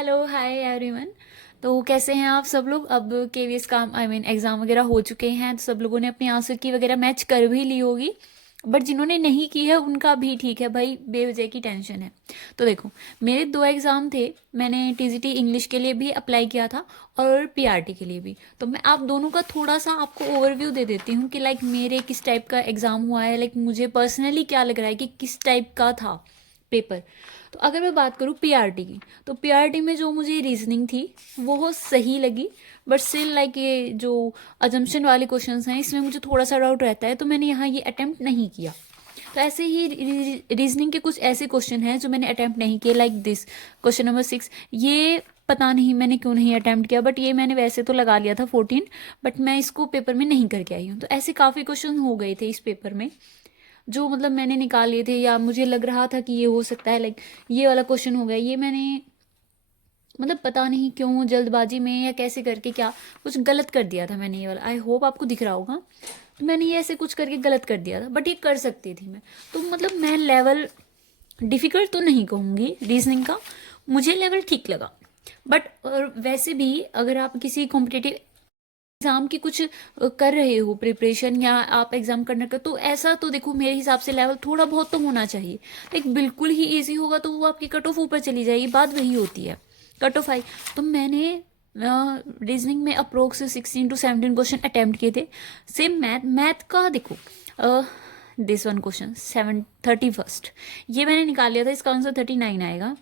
Hello hi everyone. तो कैसे हैं आप सब लोग? अब केवीएस का एग्ज़ाम वगैरह हो चुके हैं, तो सब लोगों ने अपनी आंसर की वगैरह मैच कर भी ली होगी। बट जिन्होंने नहीं की है उनका भी ठीक है भाई, बेवजह की टेंशन है। तो देखो, मेरे दो एग्ज़ाम थे। मैंने टीजीटी इंग्लिश के लिए भी अप्लाई किया था और पीआरटी के लिए भी। तो मैं आप दोनों का थोड़ा सा आपको ओवरव्यू दे देती हूँ कि लाइक मेरे किस टाइप का एग्ज़ाम हुआ है, लाइक मुझे पर्सनली क्या लग रहा है कि किस टाइप का था पेपर। तो अगर मैं बात करूँ पीआरटी की, तो पीआरटी में जो मुझे रीजनिंग थी वो सही लगी। बट स्टिल लाइक ये जो अजम्पशन वाले क्वेश्चंस हैं इसमें मुझे थोड़ा सा डाउट रहता है, तो मैंने यहाँ ये अटेम्प्ट नहीं किया। तो ऐसे ही रीजनिंग के कुछ ऐसे क्वेश्चन हैं जो मैंने अटेम्प्ट नहीं किए, लाइक दिस क्वेश्चन नंबर 6। ये पता नहीं मैंने क्यों नहीं अटेम्प्ट किया, बट ये मैंने वैसे तो लगा लिया था 14, बट मैं इसको पेपर में नहीं करके आई हूँ। तो ऐसे काफ़ी क्वेश्चन हो गए थे इस पेपर में जो मतलब मैंने निकाल लिए थे, या मुझे लग रहा था कि ये हो सकता है। लाइक ये वाला क्वेश्चन हो गया, ये मैंने मतलब पता नहीं क्यों जल्दबाजी में या कैसे करके क्या कुछ गलत कर दिया था मैंने। ये वाला आई होप आपको दिख रहा होगा। तो मैंने ये ऐसे कुछ करके गलत कर दिया था, बट ये कर सकती थी मैं। तो मतलब मैं लेवल डिफ़िकल्ट तो नहीं कहूँगी रीजनिंग का, मुझे लेवल ठीक लगा। बट वैसे भी अगर आप किसी कॉम्पिटिटिव एग्ज़ाम की कुछ कर रहे हो प्रिपरेशन, या आप एग्ज़ाम करने का, तो ऐसा तो देखो मेरे हिसाब से लेवल थोड़ा बहुत तो होना चाहिए। लाइक बिल्कुल ही इजी होगा तो वो आपकी कट ऑफ ऊपर चली जाएगी, बात वही होती है, कट ऑफ आई। तो मैंने रीजनिंग में अप्रोक्स 16 to 17 क्वेश्चन अटैम्प्ट किए थे। सेम मैथ का देखो, दिस वन क्वेश्चन 31, ये मैंने निकाल लिया था, इसका आंसर 39 आएगा।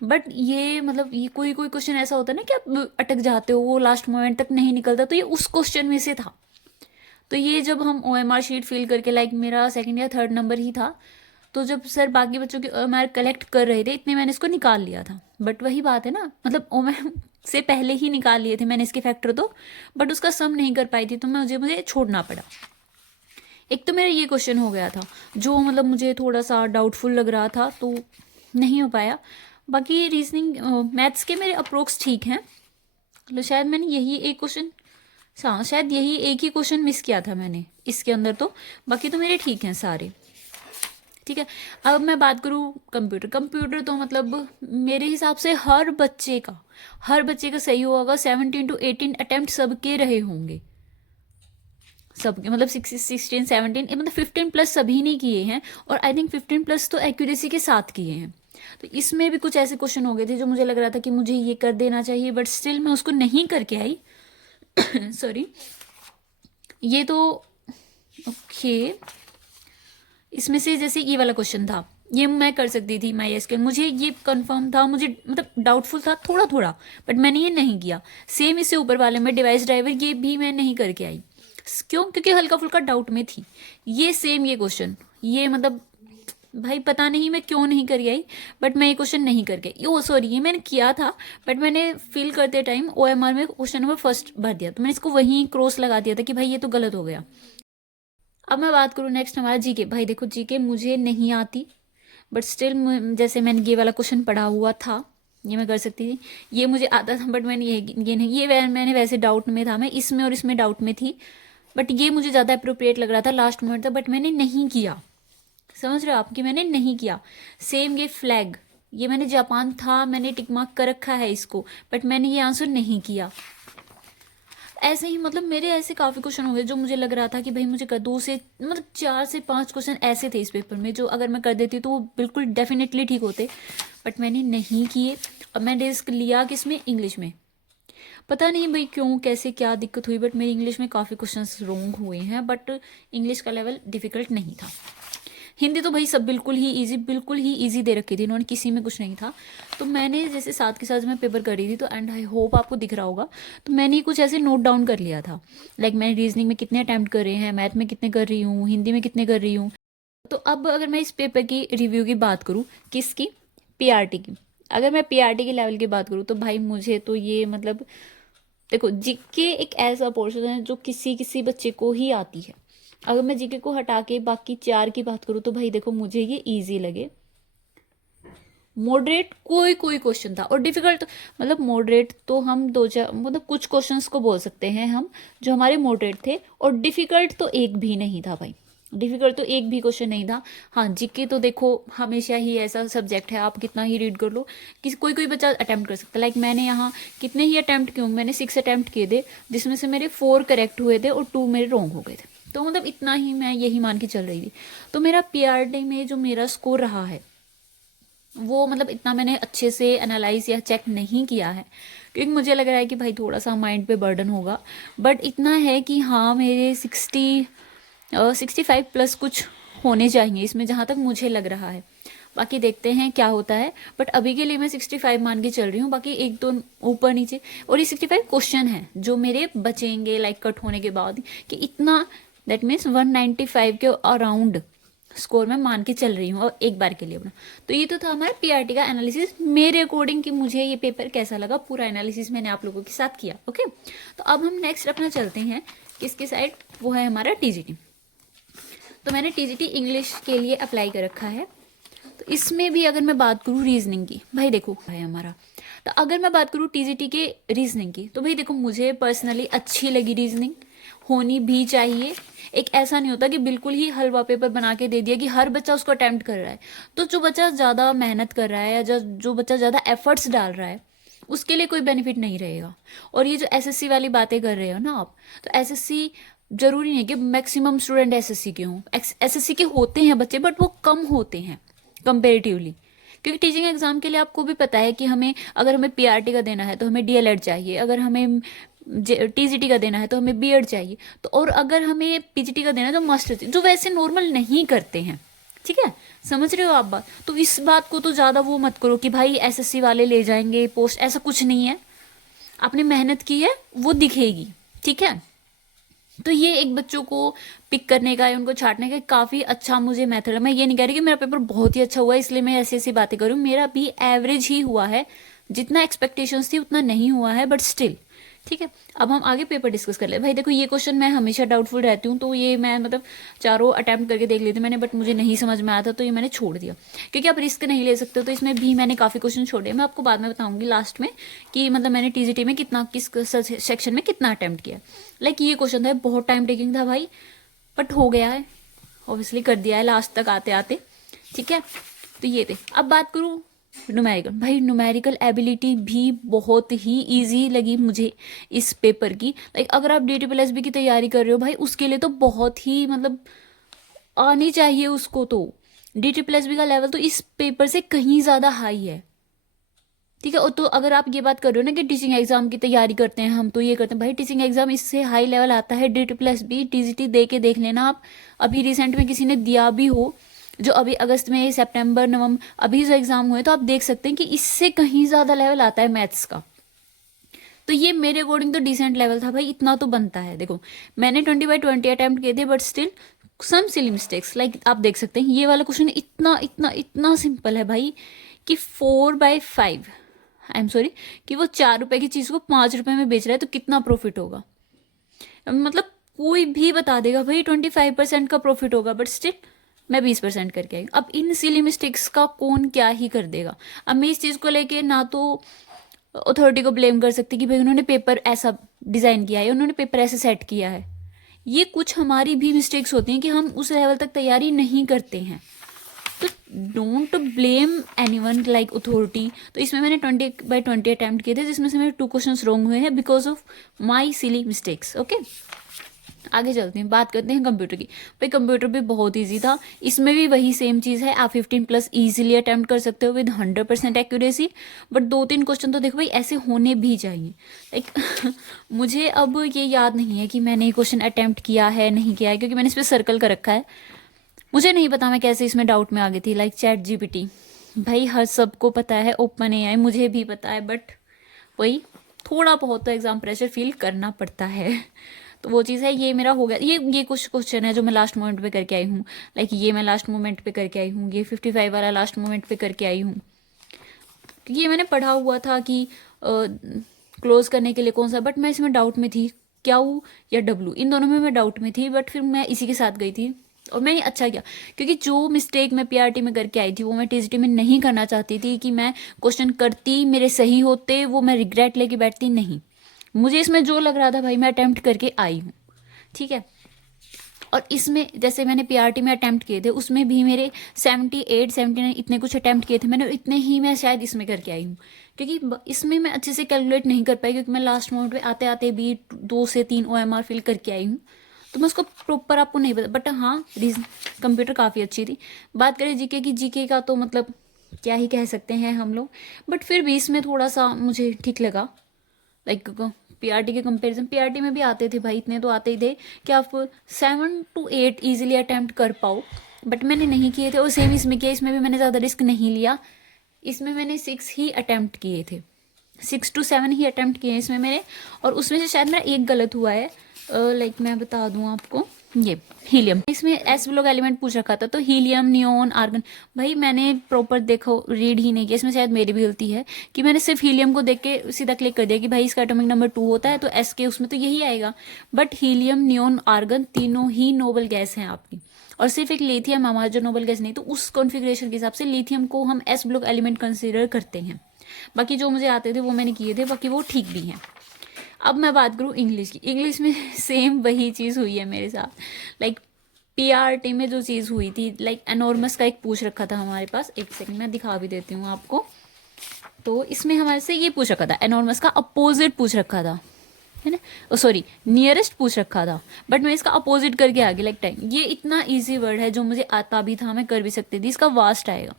बट ये मतलब ये कोई कोई क्वेश्चन ऐसा होता है ना कि आप अटक जाते हो, वो लास्ट मोमेंट तक नहीं निकलता, तो ये उस क्वेश्चन में से था। तो ये जब हम ओएमआर शीट फिल करके, लाइक मेरा सेकंड या थर्ड नंबर ही था, तो जब सर बाकी बच्चों की ओएमआर कलेक्ट कर रहे थे, इतने मैंने इसको निकाल लिया था। बट वही बात है ना, मतलब ओएमआर से पहले ही निकाल लिए थे मैंने इसके फैक्टर तो, बट उसका सम नहीं कर पाई थी, तो मुझे मुझे छोड़ना पड़ा। एक तो मेरा ये क्वेश्चन हो गया था जो मतलब मुझे थोड़ा सा डाउटफुल लग रहा था, तो नहीं हो पाया। बाकी रीजनिंग मैथ्स के मेरे अप्रोक्स ठीक हैं। मतलब शायद मैंने यही एक क्वेश्चन, हाँ शायद यही एक ही क्वेश्चन मिस किया था मैंने इसके अंदर, तो बाकी तो मेरे ठीक हैं सारे। ठीक है, अब मैं बात करूँ कंप्यूटर। कंप्यूटर तो मतलब मेरे हिसाब से हर बच्चे का सही होगा। 17 to 18 अटेम्प्ट सबके रहे होंगे, सबके मतलब 16 17 मतलब 15+ सभी ने किए हैं, और आई थिंक 15+ तो एक्यूरेसी के साथ किए हैं। तो इसमें भी कुछ ऐसे क्वेश्चन हो गए थे जो मुझे लग रहा था कि मुझे ये कर देना चाहिए, बट स्टिल मैं उसको नहीं करके आई। सॉरी, ये तो ओके। इसमें से जैसे ये वाला क्वेश्चन था, ये मैं कर सकती थी माई एस के, मुझे ये कंफर्म था, मुझे मतलब डाउटफुल था थोड़ा थोड़ा, बट मैंने ये नहीं किया। सेम इससे ऊपर वाले में डिवाइस ड्राइवर, ये भी मैं नहीं करके आई। क्यों? क्योंकि हल्का फुल्का डाउट में थी। ये सेम ये क्वेश्चन, ये मतलब भाई पता नहीं मैं क्यों नहीं कर आई, बट मैं ये क्वेश्चन नहीं करके, ओ सॉरी ये मैंने किया था, बट मैंने फिल करते टाइम ओएमआर में क्वेश्चन नंबर फर्स्ट भर दिया, तो मैंने इसको वहीं क्रॉस लगा दिया था कि भाई ये तो गलत हो गया। अब मैं बात करूँ नेक्स्ट हमारा जीके। भाई देखो जीके मुझे नहीं आती, बट स्टिल जैसे मैंने ये वाला क्वेश्चन पढ़ा हुआ था, ये मैं कर सकती थी। ये मुझे आता था, बट मैंने ये नहीं, मैंने वैसे डाउट में था, मैं इसमें और इसमें डाउट में थी, बट ये मुझे ज़्यादा अप्रोप्रिएट लग रहा था लास्ट मोमेंट तक, बट मैंने नहीं किया। समझ रहे हो आप कि मैंने नहीं किया। सेम ये फ्लैग, ये मैंने जापान था, मैंने टिक मार्क कर रखा है इसको, बट मैंने ये आंसर नहीं किया। ऐसे ही मतलब मेरे ऐसे काफ़ी क्वेश्चन हो गए जो मुझे लग रहा था कि भाई मुझे कर, 2 से मतलब 4 से 5 क्वेश्चन ऐसे थे इस पेपर में जो अगर मैं कर देती तो वो बिल्कुल डेफिनेटली ठीक होते, बट मैंने नहीं किए। अब मैं रिस्क लिया किसमें? इंग्लिश में। पता नहीं भाई क्यों कैसे क्या दिक्कत हुई, बट मेरी इंग्लिश में काफ़ी क्वेश्चंस रॉन्ग हुए हैं, बट इंग्लिश का लेवल डिफ़िकल्ट नहीं था। हिंदी तो भाई सब बिल्कुल ही इजी दे रखी थी इन्होंने, किसी में कुछ नहीं था। तो मैंने जैसे साथ के साथ मैं पेपर कर रही थी, तो एंड आई होप आपको दिख रहा होगा, तो मैंने कुछ ऐसे नोट डाउन कर लिया था। लाइक मैंने रीजनिंग में कितने अटैम्प्ट कर रहे हैं, मैथ में कितने कर रही हूँ, हिंदी में कितने कर रही हूँ। तो अब अगर मैं इस पेपर की रिव्यू की बात करूँ, किसकी? पीआरटी की। अगर मैं पीआरटी के लेवल की बात करूँ तो भाई मुझे तो ये मतलब देखो, जीके एक ऐसा पोर्शन है जो किसी किसी बच्चे को ही आती है। अगर मैं जीके को हटा के बाकी 4 की बात करूँ तो भाई देखो मुझे ये इजी लगे। मॉडरेट कोई कोई क्वेश्चन था, और डिफिकल्ट मतलब मॉडरेट तो हम 2 4 मतलब कुछ क्वेश्चंस को बोल सकते हैं हम जो हमारे मॉडरेट थे, और डिफिकल्ट तो एक भी नहीं था भाई। डिफिकल्ट तो एक भी क्वेश्चन नहीं था। हाँ, जीके तो देखो हमेशा ही ऐसा सब्जेक्ट है, आप कितना ही रीड कर लो, किसी कोई कोई बच्चा अटेम्प्ट कर सकता है। लाइक मैंने यहाँ कितने ही अटेम्प्ट किए, मैंने 6 अटेम्प्ट किए थे, जिसमें से मेरे 4 करेक्ट हुए थे और 2 मेरे रॉन्ग हो गए थे। तो मतलब इतना ही मैं यही मान के चल रही थी। तो मेरा पीआरटी में जो मेरा स्कोर रहा है वो मतलब इतना मैंने अच्छे से एनालाइज या चेक नहीं किया है, क्योंकि मुझे लग रहा है कि भाई थोड़ा सा माइंड पे बर्डन होगा। बट इतना है कि हाँ, मेरे 65 प्लस कुछ होने चाहिए इसमें, जहाँ तक मुझे लग रहा है। बाकी देखते हैं क्या होता है, बट अभी के लिए मैं 65 मान के चल रही हूँ। बाकी एक दो ऊपर नीचे, और ये 65 क्वेश्चन है जो मेरे बचेंगे लाइक कट होने के बाद, कि इतना दैट मीन्स 195 के अराउंड स्कोर मैं मान के चल रही हूँ और एक बार के लिए अपना। तो ये तो था हमारा पीआरटी का एनालिसिस मेरे अकॉर्डिंग, कि मुझे ये पेपर कैसा लगा, पूरा एनालिसिस मैंने आप लोगों के साथ किया। ओके, तो अब हम नेक्स्ट अपना चलते हैं किसके साइड, वो है हमारा टीजीटी। तो मैंने टीजीटी इंग्लिश के लिए अप्लाई कर रखा है। तो इसमें भी अगर मैं बात करूँ रीजनिंग की, भाई देखो है हमारा, तो अगर मैं बात करूँ टीजीटी के रीजनिंग की, तो भाई देखो मुझे पर्सनली अच्छी लगी रीजनिंग, होनी भी चाहिए। एक ऐसा नहीं होता कि बिल्कुल ही हलवा पेपर बना के दे दिया कि हर बच्चा उसको अटेम्प्ट कर रहा है। तो जो बच्चा ज़्यादा मेहनत कर रहा है या जो बच्चा ज़्यादा एफर्ट्स डाल रहा है, उसके लिए कोई बेनिफिट नहीं रहेगा। और ये जो एसएससी वाली बातें कर रहे हो ना आप, तो एसएससी जरूरी नहीं है कि मैक्सिमम स्टूडेंट एसएससी के हों। एसएससी के होते हैं बच्चे, बट वो कम होते हैं कंपेरेटिवली, क्योंकि टीचिंग एग्जाम के लिए आपको भी पता है कि हमें अगर हमें पीआरटी का देना है तो हमें डीएलएड चाहिए, अगर हमें टीजीटी का देना है तो हमें बीएड चाहिए, तो और अगर हमें पीजीटी का देना है तो मास्टर चाहिए, जो वैसे नॉर्मल नहीं करते हैं। ठीक है, समझ रहे हो आप बात? तो इस बात को तो ज़्यादा वो मत करो कि भाई एसएससी वाले ले जाएंगे पोस्ट, ऐसा कुछ नहीं है। आपने मेहनत की है वो दिखेगी। ठीक है, तो ये एक बच्चों को पिक करने का या उनको छांटने का काफ़ी अच्छा मुझे मेथड है। मैं ये नहीं कह रही कि मेरा पेपर बहुत ही अच्छा हुआ है इसलिए मैं ऐसी ऐसी बातें करूँ, मेरा भी एवरेज ही हुआ है, जितना एक्सपेक्टेशंस थी उतना नहीं हुआ है, बट स्टिल ठीक है। अब हम आगे पेपर डिस्कस कर ले। भाई देखो ये क्वेश्चन मैं हमेशा डाउटफुल रहती हूँ, तो ये मैं मतलब चारों अटैम्प्ट करके देख लेती मैंने, बट मुझे नहीं समझ में आया था तो ये मैंने छोड़ दिया, क्योंकि आप रिस्क नहीं ले सकते हो। तो इसमें भी मैंने काफ़ी क्वेश्चन छोड़े, मैं आपको बाद में बताऊंगी लास्ट में कि मतलब मैंने टीजीटी में कितना, किस सेक्शन में कितना अटैम्प्ट किया। लाइक ये क्वेश्चन था, बहुत टाइम टेकिंग था भाई, बट हो गया है, ऑब्वियसली कर दिया है लास्ट तक आते आते। ठीक है, तो ये थे। अब बात करूँ न्यूमेरिकल, भाई न्यूमेरिकल एबिलिटी भी बहुत ही इजी लगी मुझे इस पेपर की। लाइक अगर आप DT+B की तैयारी कर रहे हो भाई, उसके लिए तो बहुत ही मतलब आनी चाहिए उसको। तो DT+B का लेवल तो इस पेपर से कहीं ज़्यादा हाई है। ठीक है, और तो अगर आप ये बात कर रहे हो ना कि टीचिंग एग्जाम की तैयारी करते हैं हम, तो ये करते हैं भाई, टीचिंग एग्जाम इससे हाई लेवल आता है। DT+B टीजीटी दे के देख लेना आप, अभी रिसेंट में किसी ने दिया भी हो, जो अभी अगस्त में, सितंबर, नवंबर अभी जो एग्जाम हुए, तो आप देख सकते हैं कि इससे कहीं ज़्यादा लेवल आता है मैथ्स का। तो ये मेरे अकॉर्डिंग तो डिसेंट लेवल था भाई, इतना तो बनता है। देखो मैंने 20/20 अटैम्प्ट किए थे, but still some silly mistakes. Like आप देख सकते हैं ये वाला क्वेश्चन इतना इतना इतना सिंपल है भाई, कि 4/5 आई एम सॉरी, कि वो 4 रुपए की चीज़ को 5 रुपए में बेच रहा है, तो कितना प्रॉफिट होगा। मतलब कोई भी बता देगा भाई 25% का प्रॉफिट होगा, बट स्टिल मैं 20% करके आई। अब इन सिली मिस्टेक्स का कौन क्या ही कर देगा। अब मैं इस चीज़ को लेके ना तो अथॉरिटी को ब्लेम कर सकती कि भाई उन्होंने पेपर ऐसा डिज़ाइन किया है, उन्होंने पेपर ऐसे सेट किया है। ये कुछ हमारी भी मिस्टेक्स होती हैं कि हम उस लेवल तक तैयारी नहीं करते हैं। तो don't blame anyone like authority. तो इसमें मैंने 20/20 अटैम्प्ट किए थे, जिसमें से मेरे 2 क्वेश्चंस रॉन्ग हुए हैं because of my silly mistakes. Okay, आगे चलते हैं, बात करते हैं कंप्यूटर की। भाई कंप्यूटर भी बहुत इजी था, इसमें भी वही सेम चीज़ है, आप 15+ इजीली अटैम्प्ट कर सकते हो विद 100% एक्यूरेसी। बट 2-3 क्वेश्चन तो देखो भाई ऐसे होने भी चाहिए। लाइक मुझे अब ये याद नहीं है कि मैंने ये क्वेश्चन अटैम्प्ट किया है नहीं किया है, क्योंकि मैंने इस पर सर्कल कर रखा है। मुझे नहीं पता मैं कैसे इसमें डाउट में आ गई थी। लाइक ChatGPT, भाई हर सबको पता है, OpenAI मुझे भी पता है, बट वही थोड़ा बहुत तो एग्जाम प्रेशर फील करना पड़ता है। तो वो चीज़ है, ये मेरा हो गया। ये कुछ क्वेश्चन है जो मैं लास्ट मोमेंट पे करके आई हूँ। लाइक ये मैं लास्ट मोमेंट पे करके आई हूँ, ये 55 वाला लास्ट मोमेंट पे करके आई हूँ, क्योंकि ये मैंने पढ़ा हुआ था कि क्लोज करने के लिए कौन सा, बट मैं इसमें डाउट में थी Q या W, इन दोनों में मैं डाउट में थी, बट फिर मैं इसी के साथ गई थी। और मैंने अच्छा किया, क्योंकि जो मिस्टेक मैं पीआरटी में करके आई थी वो मैं टीजीटी में नहीं करना चाहती थी, कि मैं क्वेश्चन करती मेरे सही होते, वो मैं रिग्रेट लेके बैठती नहीं। मुझे इसमें जो लग रहा था भाई मैं अटेम्प्ट करके आई हूँ। ठीक है, और इसमें जैसे मैंने पीआरटी में अटैम्प्ट किए थे, उसमें भी मेरे 78 79 इतने कुछ अटैम्प्ट किए थे मैंने, इतने ही मैं शायद इसमें करके आई हूँ, क्योंकि इसमें मैं अच्छे से कैलकुलेट नहीं कर पाई, क्योंकि मैं लास्ट मोमेंट पे आते आते भी 2 से 3 OMR फिल करके आई हूँ, तो मैं उसको प्रॉपर आपको नहीं बता। बट हाँ, कंप्यूटर काफ़ी अच्छी थी। बात करें जीके की, जीके का तो मतलब क्या ही कह सकते हैं हम लोग, बट फिर भी इसमें थोड़ा सा मुझे ठीक लगा। लाइक पीआरटी के कंपैरिजन, पीआरटी में भी आते थे भाई, इतने तो आते ही थे कि आप 7 to 8 ईजिली अटैम्प्ट कर पाओ, बट मैंने नहीं किए थे। और सेम इसमें किया, इसमें भी मैंने ज़्यादा रिस्क नहीं लिया, इसमें मैंने 6 ही अटैम्प्ट किए थे, 6 to 7 ही अटैम्प्ट किए हैं इसमें मेरे, और उसमें से शायद मेरा एक गलत हुआ है। लाइक मैं बता दूँ आपको, ये हीलियम, इसमें एस ब्लॉक एलिमेंट पूछ रखा था, तो हीलियम, नियोन, आर्गन, भाई मैंने प्रॉपर देखो रीड ही नहीं किया, इसमें शायद मेरी भी गलती है कि मैंने सिर्फ हीलियम को देख के सीधा क्लिक कर दिया कि भाई इसका एटॉमिक नंबर 2 होता है, तो एस के उसमें तो यही आएगा। बट हीलियम, नियोन, आर्गन तीनों ही नोबल गैस हैं आपकी, और सिर्फ एक लिथियम हमारा जो नोबल गैस नहीं, तो उस कॉन्फ़िगरेशन के हिसाब से लिथियम को हम एस ब्लॉक एलिमेंट कंसिडर करते हैं। बाकी जो मुझे आते थे वो मैंने किए थे, बाकी वो ठीक भी हैं। अब मैं बात करूँ इंग्लिश की, इंग्लिश में सेम वही चीज़ हुई है मेरे साथ। लाइक पीआरटी में जो चीज़ हुई थी, लाइक एनॉर्मस का एक पूछ रखा था हमारे पास, एक सेकंड मैं दिखा भी देती हूँ आपको। तो इसमें हमारे से ये पूछ रखा था, एनॉर्मस का अपोजिट पूछ रखा था, है ना, ओ सॉरी नियरेस्ट पूछ रखा था, बट मैं इसका अपोजिट करके आ गई। लाइक टाइम, ये इतना ईजी वर्ड है जो मुझे आता भी था, मैं कर भी सकती थी, इसका वास्ट आएगा।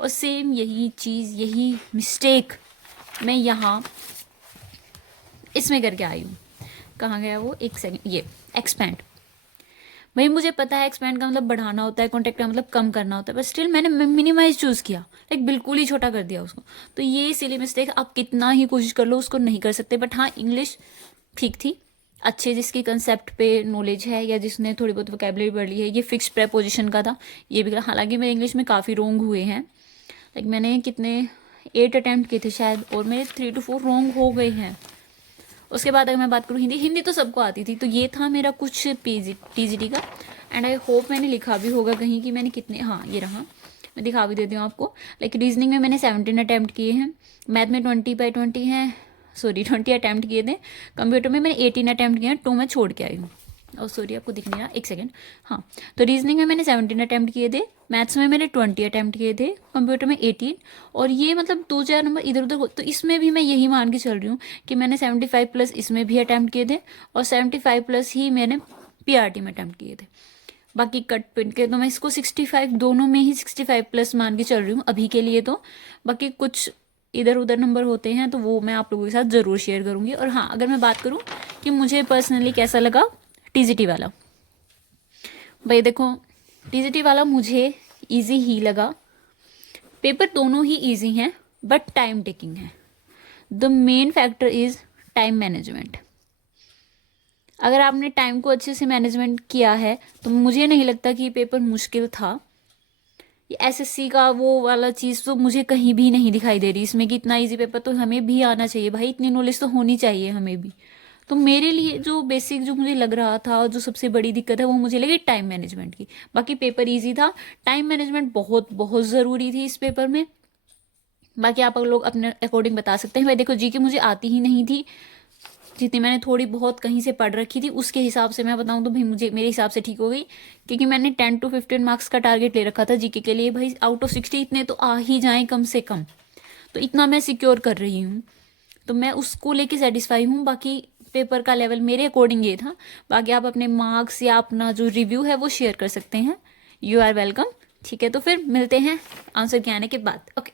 और सेम यही चीज़, यही मिस्टेक मैं यहाँ इसमें करके आई हूँ। कहाँ गया वो, एक सेकंड, ये एक्सपैंड। भाई मुझे पता है एक्सपैंड का मतलब बढ़ाना होता है, कॉन्टेक्ट का मतलब कम करना होता है, बट स्टिल मैंने मिनिमाइज चूज़ किया, लाइक बिल्कुल ही छोटा कर दिया उसको। तो ये सिली मिस्टेक, आप कितना ही कोशिश कर लो उसको नहीं कर सकते। बट हाँ, इंग्लिश ठीक थी, अच्छे जिसकी कंसेप्ट पे नॉलेज है या जिसने थोड़ी बहुत वोकेबलरी पढ़ ली है। ये फिक्स प्रेपोजिशन का था, ये भी, हालांकि मेरे इंग्लिश में काफ़ी रोंग हुए हैं। लाइक मैंने कितने 8 अटैम्प्ट किए थे शायद, और मेरे 3 to 4 रोंग हो गए हैं। उसके बाद अगर मैं बात करूँ हिंदी, हिंदी तो सबको आती थी, तो ये था मेरा कुछ टीजीटी का। एंड आई होप मैंने लिखा भी होगा कहीं कि मैंने कितने, हाँ ये रहा, मैं दिखा भी देती हूँ आपको। लाइक रीजनिंग में मैंने 17 अटैम्प्ट किए हैं, मैथ में 20/20 हैं, सॉरी 20 अटैम्प्ट किए थे। कंप्यूटर में मैंने 18 अटैम्प्ट किए हैं, 2 मैं छोड़ के आई हूँ। और सॉरी आपको दिख नहीं रहा, एक सेकेंड, हाँ। तो रीजनिंग में मैंने 17 अटैम्प्ट किए थे, मैथ्स में मैंने 20 अटैम्प्ट किए थे, कंप्यूटर में 18। और ये मतलब 2-4 नंबर इधर उधर तो इसमें भी मैं यही मान के चल रही हूँ कि मैंने 75+ इसमें भी अटैम्प्ट किए थे, और 75+ ही मैंने पीआरटी में अटैम्प्ट किए थे। बाकी कट पिट के तो मैं इसको 65, दोनों में ही 65+ मान के चल रही हूँ अभी के लिए तो। बाकी कुछ इधर उधर नंबर होते हैं तो वो मैं आप लोगों के साथ ज़रूर शेयर करूँगी। और हाँ, अगर मैं बात करूँ कि मुझे पर्सनली कैसा लगा टीजीटी वाला, भाई देखो टीजीटी वाला मुझे इजी ही लगा। पेपर दोनों ही इजी हैं, बट टाइम टेकिंग है। The main factor is time management. अगर आपने टाइम को अच्छे से मैनेजमेंट किया है तो मुझे नहीं लगता कि ये पेपर मुश्किल था। ये एसएससी का वो वाला चीज़ तो मुझे कहीं भी नहीं दिखाई दे रही इसमें कि इतना इजी पेपर तो हमें भी आना चाहिए, भाई इतनी नॉलेज तो होनी चाहिए हमें भी। तो मेरे लिए जो बेसिक जो मुझे लग रहा था, जो सबसे बड़ी दिक्कत है वो मुझे लगी टाइम मैनेजमेंट की। बाकी पेपर इजी था, टाइम मैनेजमेंट बहुत बहुत ज़रूरी थी इस पेपर में। बाकी आप लोग अपने अकॉर्डिंग बता सकते हैं। भाई देखो जीके मुझे आती ही नहीं थी, जितनी मैंने थोड़ी बहुत कहीं से पढ़ रखी थी उसके हिसाब से मैं बताऊं तो भाई मुझे मेरे हिसाब से ठीक हो गई, क्योंकि मैंने 10 to 15 मार्क्स का टारगेट ले रखा था जीके के लिए। भाई आउट ऑफ 60 इतने तो आ ही जाएं कम से कम, तो इतना मैं सिक्योर कर रही हूँ, तो मैं उसको लेके सेटिस्फाई हूँ। बाकी पेपर का लेवल मेरे अकॉर्डिंग ये था। बाकी आप अपने मार्क्स या अपना जो रिव्यू है वो शेयर कर सकते हैं। You are welcome. ठीक है, तो फिर मिलते हैं आंसर के आने के बाद। ओके।